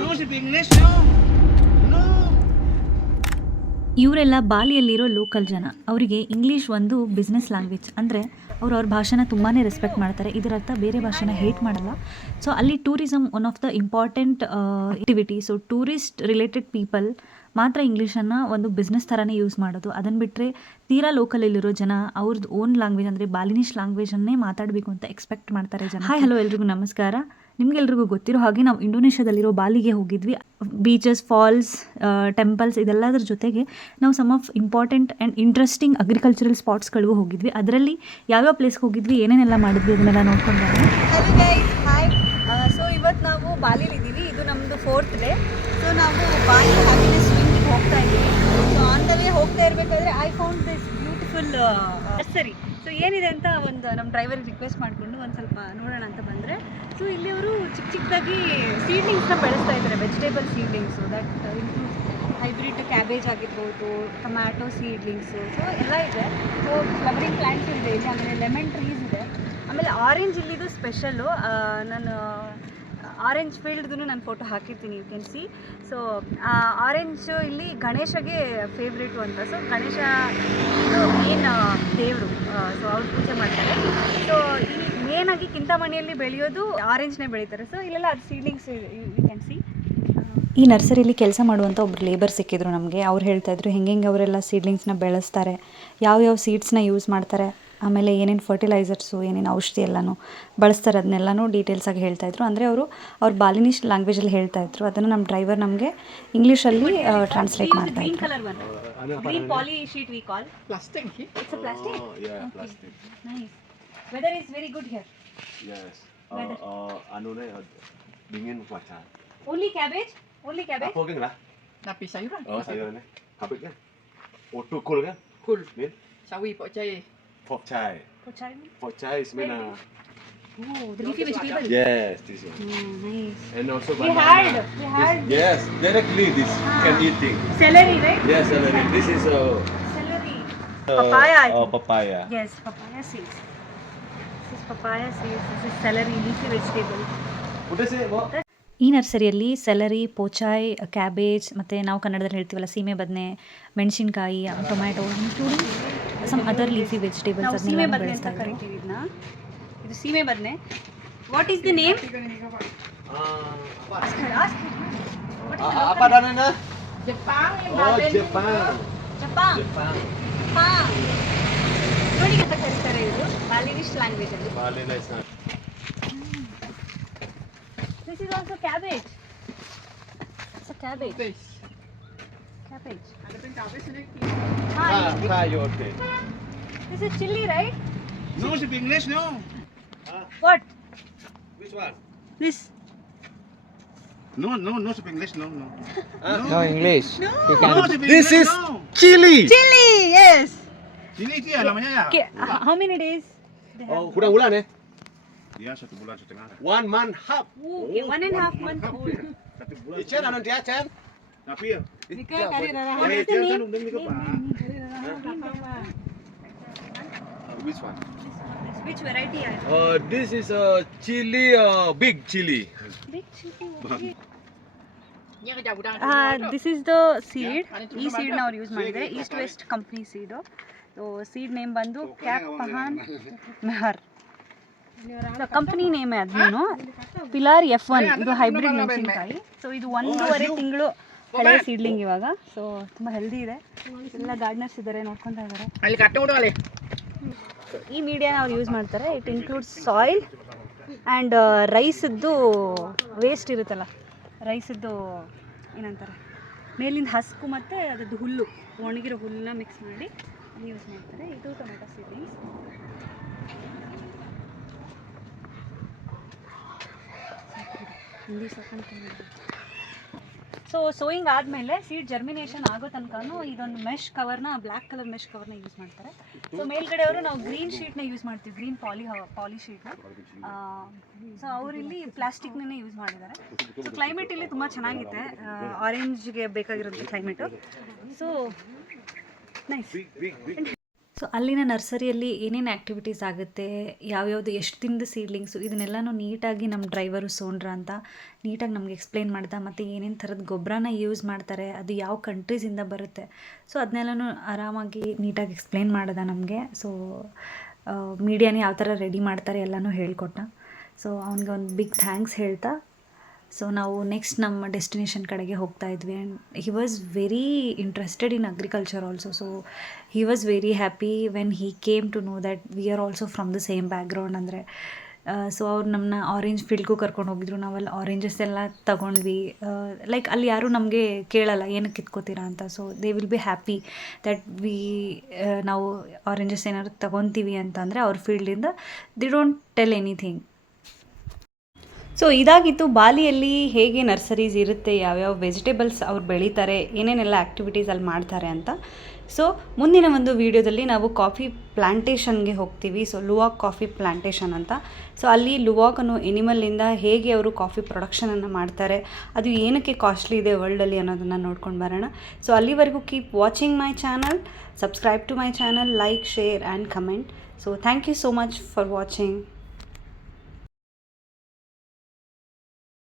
No, speak English, no. No. ಇವರೆಲ್ಲ ಬಾಲಿಯಲ್ಲಿರೋ local ಜನ. ಅವರಿಗೆ ಇಂಗ್ಲೀಷ್ ಒಂದು ಬಿಸ್ನೆಸ್ ಲ್ಯಾಂಗ್ವೇಜ್. ಅಂದರೆ ಅವ್ರ ಭಾಷೆನ ತುಂಬಾ ರೆಸ್ಪೆಕ್ಟ್ ಮಾಡ್ತಾರೆ. ಇದರರ್ಥ ಬೇರೆ ಭಾಷೆನ ಹೇಟ್ ಮಾಡಲ್ಲ. ಸೊ ಅಲ್ಲಿ tourism one of the important activity. So tourist related people ಮಾತ್ರ ಇಂಗ್ಲೀಷನ್ನು ಒಂದು ಬಿಸ್ನೆಸ್ ಥರನೇ ಯೂಸ್ ಮಾಡೋದು. ಅದನ್ನು ಬಿಟ್ಟರೆ ತೀರಾ ಲೋಕಲಲ್ಲಿರೋ ಜನ ಅವ್ರದ್ದು ಓನ್ ಲ್ಯಾಂಗ್ವೇಜ್ ಅಂದರೆ ಬಾಲಿನಿಷ್ ಲ್ಯಾಂಗ್ವೇಜನ್ನೇ ಮಾತಾಡಬೇಕು ಅಂತ ಎಕ್ಸ್ಪೆಕ್ಟ್ ಮಾಡ್ತಾರೆ ಜನ. ಹಾಯ್ ಹಲೋ ಎಲ್ರಿಗೂ ನಮಸ್ಕಾರ. ನಿಮಗೆಲ್ರಿಗೂ ಗೊತ್ತಿರೋ ಹಾಗೆ ನಾವು ಇಂಡೋನೇಷ್ಯಾದಲ್ಲಿರೋ ಬಾಲಿಗೆ ಹೋಗಿದ್ವಿ. ಬೀಚಸ್, ಫಾಲ್ಸ್, ಟೆಂಪಲ್ಸ್ ಇದೆಲ್ಲದರ ಜೊತೆಗೆ ನಾವು some of important and interesting agricultural ಸ್ಪಾಟ್ಸ್ಗಳಿಗೂ ಹೋಗಿದ್ವಿ. ಅದರಲ್ಲಿ ಯಾವ್ಯಾವ ಪ್ಲೇಸ್ಗೆ ಹೋಗಿದ್ವಿ, ಏನೇನೆಲ್ಲ ಮಾಡಿದ್ವಿ ಅದನ್ನೆಲ್ಲ ನೋಡ್ಕೊಂಡು ಬರೋಣ. Hello guys, hi. ಸೊ ಇವತ್ತು ನಾವು ಬಾಲಿಲಿದ್ದೀವಿ. ಇದು ನಮ್ಮದು 4th ಡೇ. ಸೊ ನಾವು ಬಾಲಿ ಹ್ಯಾಪಿನೆಸ್ ವಿಂಗಿಗೆ ಹೋಗ್ತಾ ಇದ್ದೀವಿ. ಸೊ ಆನ್ ದ ವೇ ಹೋಗ್ತಾ ಇರಬೇಕಾದ್ರೆ I found this beautiful nursery. So ಏನಿದೆ ಅಂತ ಒಂದು ನಮ್ಮ ಡ್ರೈವರಿಗೆ ರಿಕ್ವೆಸ್ಟ್ ಮಾಡಿಕೊಂಡು ಒಂದು ಸ್ವಲ್ಪ ನೋಡೋಣ ಅಂತ ಬಂದರೆ, ಸೊ ಇಲ್ಲಿ ಅವರು ಚಿಕ್ಕದಾಗಿ ಸೀಡ್ಲಿಂಗ್ಸ್ನ ಬೆಳೆಸ್ತಾ ಇದ್ದಾರೆ, vegetable seedlings. That includes hybrid cabbage ಆಗಿರ್ಬೋದು, ಟೊಮ್ಯಾಟೊ ಸೀಡ್ಲಿಂಗ್ಸು, ಸೊ ಎಲ್ಲ ಇದೆ. ಸೊ ಫ್ಲವರಿಂಗ್ ಪ್ಲ್ಯಾಂಟ್ಸು ಇದೆ ಇಲ್ಲಿ, ಆಮೇಲೆ ಲೆಮನ್ ಟ್ರೀಸ್ ಇದೆ. ಆಮೇಲೆ ಆರೆಂಜ್ ಇಲ್ಲಿದು ಸ್ಪೆಷಲ್ಲು. ನಾನು ಆರೆಂಜ್ ಫೀಲ್ಡ್ದು ನಾನು ಫೋಟೋ ಹಾಕಿರ್ತೀನಿ, you can see. So orange ಇಲ್ಲಿ ಗಣೇಶಗೆ ಫೇವ್ರೇಟು ಅಂತ. ಸೊ ಗಣೇಶ ಇದು ಮೇನ್ ದೇವರು. ಸೊ ಅವ್ರು ಪೂಜೆ ಮಾಡ್ತಾರೆ. ಸೊ ಇಲ್ಲಿ ಮೇನಾಗಿ ಕಿಂತಾಮಣಿಯಲ್ಲಿ ಬೆಳೆಯೋದು ಆರೆಂಜ್ನೇ ಬೆಳೀತಾರೆ. ಸೊ ಇಲ್ಲೆಲ್ಲ ಅದು ಸೀಡ್ಲಿಂಗ್ಸ್ ಯು ಕ್ಯಾನ್ ಸಿ. ಈ ನರ್ಸರಿಲಿ ಕೆಲಸ ಮಾಡುವಂಥ ಒಬ್ರು ಲೇಬರ್ ಸಿಕ್ಕಿದ್ರು ನಮಗೆ. ಅವ್ರು ಹೇಳ್ತಾಯಿದ್ರು ಹೆಂಗೆ ಅವರೆಲ್ಲ ಸೀಡ್ಲಿಂಗ್ಸ್ನ ಬೆಳೆಸ್ತಾರೆ, ಯಾವ್ಯಾವ ಸೀಡ್ಸ್ನ ಯೂಸ್ ಮಾಡ್ತಾರೆ, ಆಮೇಲೆ ಏನೇನು ಫರ್ಟಿಲೈಸರ್ಸು, ಏನೇನು ಔಷಧಿ ಎಲ್ಲನೂ ಬಳಸ್ತಾರೆ, ಅದನ್ನೆಲ್ಲನೂ ಡೀಟೇಲ್ಸಾಗಿ ಹೇಳ್ತಾಯಿದ್ರು. ಅಂದರೆ ಅವ್ರ ಬಾಲಿನಿಷ್ ಲ್ಯಾಂಗ್ವೇಜಲ್ಲಿ ಹೇಳ್ತಾಯಿದ್ರು. ಅದನ್ನು ನಮ್ಮ ಡ್ರೈವರ್ ನಮಗೆ ಇಂಗ್ಲೀಷಲ್ಲಿ ಟ್ರಾನ್ಸ್ಲೇಟ್ ಮಾಡ್ತಾ Green ಇದ್ರು. color one. Green poly sheet we call. Plastic. It's a plastic? Oh, yeah, plastic. Nice. Weather is very good here. Yes. Weather. Anu ni dingin cuaca. Only cabbage? Only cabbage? Apa kan lah? Napi sayuran. Oh, sayuran ni. Kapit kan? Oh, tu cool kan? Cool. Min? Sawi pok cai. Pork chai. Pochai? Pork chai is mean Oh, the leafy vegetable. yes, this one. Nice. And also We banana. had Yes, directly this can eating. celery, right? Yes, celery. This is Celery. Papaya, I think. papaya. Yes, papaya seeds. This is papaya seeds. This is celery, leafy vegetable. Udah sih, Bo. ಈ ನರ್ಸರಿಯಲ್ಲಿ salary, ಪೋಚಾಯ್, cabbage, ಮತ್ತು ನಾವು ಕನ್ನಡದಲ್ಲಿ ಹೇಳ್ತೀವಲ್ಲ ಸೀಮೆ ಬದನೆ, ಮೆಣಸಿನ್ಕಾಯಿ, tomato, including some other leafy vegetables ನಾವು ಸೀಮೆ ಅದನ್ನೆಲ್ಲ ಬದನೆ ಅಂತ ಬೆಳೆಸ್ತಾ ಇದ್ರು. ಕರಿತೀವಿ ಇದನ್ನ. ಇದು ಸೀಮೆ ಬದನೆ. What is the name? Apa namanya? Jepang yang Oh, Balen. Jepang. Japan. Jepang. Japan. ನೋಡಿ ಅಂತ ಕರೀತಾರೆ ಇದು ಬಾಲಿನಿಷ್ ಲ್ಯಾಂಗ್ವೇಜ್ ಅಲ್ಲಿ. Balinese. This is also cabbage. It's a cabbage. Fish. Cabbage. Ada pun cabbage ni. Kayote. This is chili, right? No, speak English, no. What? Which one? This. No, speak English, no. No English. No. No, speak This English, is no. chili. Chili, yes. Ini dia namanya ya. Okay. How many days? they have? Oh, kurang bulan ya? Ya, 1 bulan setengah. 1 month half. Oh, okay. 1.5 month old. 1 bulan. Ichen anu dia, Chen? Tapi ya. What is the Chen, name? kan ni ke Pak? Which one? Which variety are This is chili, big chili. big chili? Okay. Ni kerja budang. This is the seed. ಈ seed ನಾವು use ಮಾಡಿದರೆ East West company seed. So seed name ಬಂದು ಕ್ಯಾಪ್ ಪಹಾನ್ ಮೆಹರ್. Company ನೇಮೇ ಅದನ್ನು ಪಿಲಾರ್ F1. ಇದು ಹೈಬ್ರಿಡ್ ಮೆಣಸಿನ್ಕಾಯಿ. ಸೊ ಇದು 1.5 ತಿಂಗಳು ಹಳೆ ಸೀಡ್ಲಿಂಗ್ ಇವಾಗ. ಸೊ ತುಂಬ ಹೆಲ್ದಿ ಇದೆ. ಎಲ್ಲ ಗಾರ್ಡನರ್ಸ್ ಇದ್ದಾರೆ, ನೋಡ್ಕೊತಾ ಇದ್ದಾರೆ. Ali katong udah ali. ಈ ಮೀಡಿಯಾನ ಅವ್ರು ಯೂಸ್ ಮಾಡ್ತಾರೆ. ಇಟ್ ಇನ್ಕ್ಲೂಡ್ಸ್ ಸಾಯಿಲ್ ಆ್ಯಂಡ್ ರೈಸದ್ದು ವೇಸ್ಟ್ ಇರುತ್ತಲ್ಲ, ರೈಸದ್ದು ಏನಂತಾರೆ ಮೇಲಿಂದ ಹಸ್ಕು ಮತ್ತು ಅದರದ್ದು ಹುಲ್ಲು, ಒಣಗಿರೋ ಹುಲ್ಲನ್ನ ಮಿಕ್ಸ್ ಮಾಡಿ ಅದನ್ನ ಯೂಸ್ ಮಾಡ್ತಾರೆ. ಇದು ಟೊಮೆಟೊ ಸೀಡ್ಲಿಂಗ್ಸ್. ಹಿಂದಿ ಸೊ ಸೋಯಿಂಗ್ ಆದಮೇಲೆ ಸೀಡ್ ಜರ್ಮಿನೇಷನ್ ಆಗೋ ತನಕನೂ ಇದೊಂದು ಮೆಶ್ ಕವರ್ನ, ಬ್ಲ್ಯಾಕ್ ಕಲರ್ ಮೆಶ್ ಕವರ್ನ ಯೂಸ್ ಮಾಡ್ತಾರೆ. ಸೊ ಮೇಲ್ಗಡೆ ಅವರು ನಾವು ಗ್ರೀನ್ ಶೀಟ್ನ ಯೂಸ್ ಮಾಡ್ತೀವಿ, ಗ್ರೀನ್ ಪಾಲಿ ಶೀಟ್ನ. ಸೊ ಅವರಿಲ್ಲಿ ಪ್ಲಾಸ್ಟಿಕ್ನೇ ಯೂಸ್ ಮಾಡಿದ್ದಾರೆ. ಸೊ ಕ್ಲೈಮೇಟ್ ಇಲ್ಲಿ ತುಂಬ ಚೆನ್ನಾಗಿದೆ, ಆರೆಂಜ್ಗೆ ಬೇಕಾಗಿರೋದು ಕ್ಲೈಮೇಟು. So nice. ಸೊ ಅಲ್ಲಿನ ನರ್ಸರಿಯಲ್ಲಿ ಏನೇನು ಆ್ಯಕ್ಟಿವಿಟೀಸ್ ಆಗುತ್ತೆ, ಯಾವ್ಯಾವುದು ಎಷ್ಟು ದಿನದ ಸೀಡ್ಲಿಂಗ್ಸು, ಇದನ್ನೆಲ್ಲನೂ ನೀಟಾಗಿ ನಮ್ಮ ಡ್ರೈವರು ಸೋನ್ರ ಅಂತ ನೀಟಾಗಿ ನಮಗೆ ಎಕ್ಸ್ಪ್ಲೈನ್ ಮಾಡ್ದ. ಮತ್ತು ಏನೇನು ಥರದ ಗೊಬ್ಬರನ ಯೂಸ್ ಮಾಡ್ತಾರೆ, ಅದು ಯಾವ ಕಂಟ್ರೀಸಿಂದ ಬರುತ್ತೆ, ಸೊ ಅದನ್ನೆಲ್ಲನೂ ಆರಾಮಾಗಿ ನೀಟಾಗಿ ಎಕ್ಸ್ಪ್ಲೈನ್ ಮಾಡ್ದ ನಮಗೆ. ಸೊ ಮೀಡಿಯಾನ ಯಾವ ಥರ ರೆಡಿ ಮಾಡ್ತಾರೆ ಎಲ್ಲನೂ ಹೇಳ್ಕೊಟ್ಟ. ಸೊ ಅವ್ನಿಗೆ ಒಂದು ಬಿಗ್ ಥ್ಯಾಂಕ್ಸ್ ಹೇಳ್ತಾ ಸೊ ನಾವು ನೆಕ್ಸ್ಟ್ ನಮ್ಮ ಡೆಸ್ಟಿನೇಷನ್ ಕಡೆಗೆ ಹೋಗ್ತಾ ಇದ್ವಿ. And he was very interested in agriculture also. So he was very happy when he came to know that we are also from the same background. ಅಂದರೆ so ಅವ್ರು ನಮ್ಮನ್ನ orange ಫೀಲ್ಡ್ಗೂ ಕರ್ಕೊಂಡು ಹೋಗಿದ್ರು. ನಾವಲ್ಲಿ ಆರೆಂಜಸ್ ಎಲ್ಲ ತೊಗೊಂಡ್ವಿ. ಲೈಕ್ ಅಲ್ಲಿ ಯಾರೂ ನಮಗೆ ಕೇಳಲ್ಲ ಏನಕ್ಕೆ ಕಿತ್ಕೋತೀರಾ ಅಂತ. So they will be happy that ನಾವು ಆರೆಂಜಸ್ ಏನಾದ್ರು ತೊಗೊತೀವಿ ಅಂತಂದರೆ ಅವ್ರ ಫೀಲ್ಡಿಂದ they don't tell anything. So ಇದಾಗಿತ್ತು ಬಾಲಿಯಲ್ಲಿ ಹೇಗೆ ನರ್ಸರೀಸ್ ಇರುತ್ತೆ, ಯಾವ್ಯಾವ ವೆಜಿಟೇಬಲ್ಸ್ ಅವ್ರು ಬೆಳೀತಾರೆ, ಏನೇನೆಲ್ಲ ಆ್ಯಕ್ಟಿವಿಟೀಸ್ ಅಲ್ಲಿ ಮಾಡ್ತಾರೆ ಅಂತ. ಸೊ ಮುಂದಿನ ಒಂದು ವೀಡಿಯೋದಲ್ಲಿ ನಾವು ಕಾಫಿ ಪ್ಲ್ಯಾಂಟೇಷನ್ಗೆ ಹೋಗ್ತೀವಿ. ಸೊ ಲುವಾಕ್ ಕಾಫಿ ಪ್ಲ್ಯಾಂಟೇಷನ್ ಅಂತ. ಸೊ ಅಲ್ಲಿ ಲುವಾಕ್ ಅನ್ನೋ ಎನಿಮಲ್ಲಿಂದ ಹೇಗೆ ಅವರು ಕಾಫಿ ಪ್ರೊಡಕ್ಷನನ್ನು ಮಾಡ್ತಾರೆ, ಅದು ಏನಕ್ಕೆ ಕಾಸ್ಟ್ಲಿ ಇದೆ ವರ್ಲ್ಡಲ್ಲಿ ಅನ್ನೋದನ್ನು ನೋಡ್ಕೊಂಡು ಬರೋಣ. ಸೊ ಅಲ್ಲಿವರೆಗೂ keep watching my channel, subscribe to my channel, like, share and comment. So thank you so much for watching.